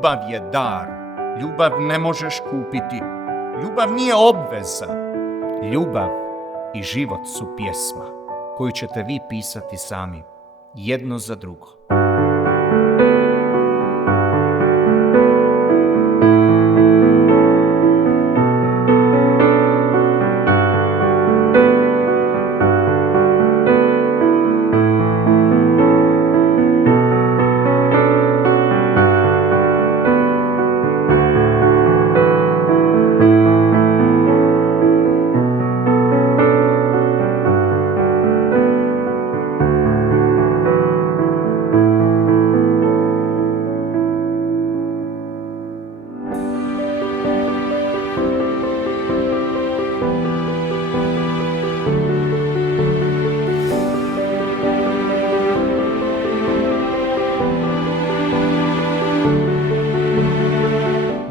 Ljubav je dar. Ljubav ne možeš kupiti. Ljubav nije obveza. Ljubav i život su pjesma koju ćete vi pisati sami, jedno za drugo.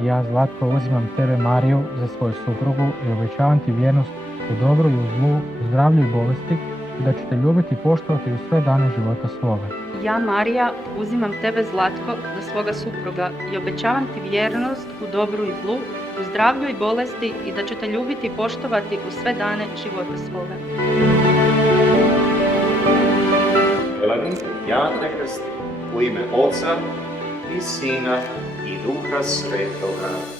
Ja, Zlatko, uzimam tebe, Mariju, za svoju suprugu i obećavam ti vjernost u dobru i u zlu, u zdravlju i bolesti i da ću te ljubiti i poštovati u sve dane života svoga. Ja, Marija, uzimam tebe, Zlatko, za svoga supruga i obećavam ti vjernost u dobru i zlu, u zdravlju i bolesti i da ću te ljubiti i poštovati u sve dane života svoga. Elani, ja te krstim u ime Oca i Sina i Duha Svetoga.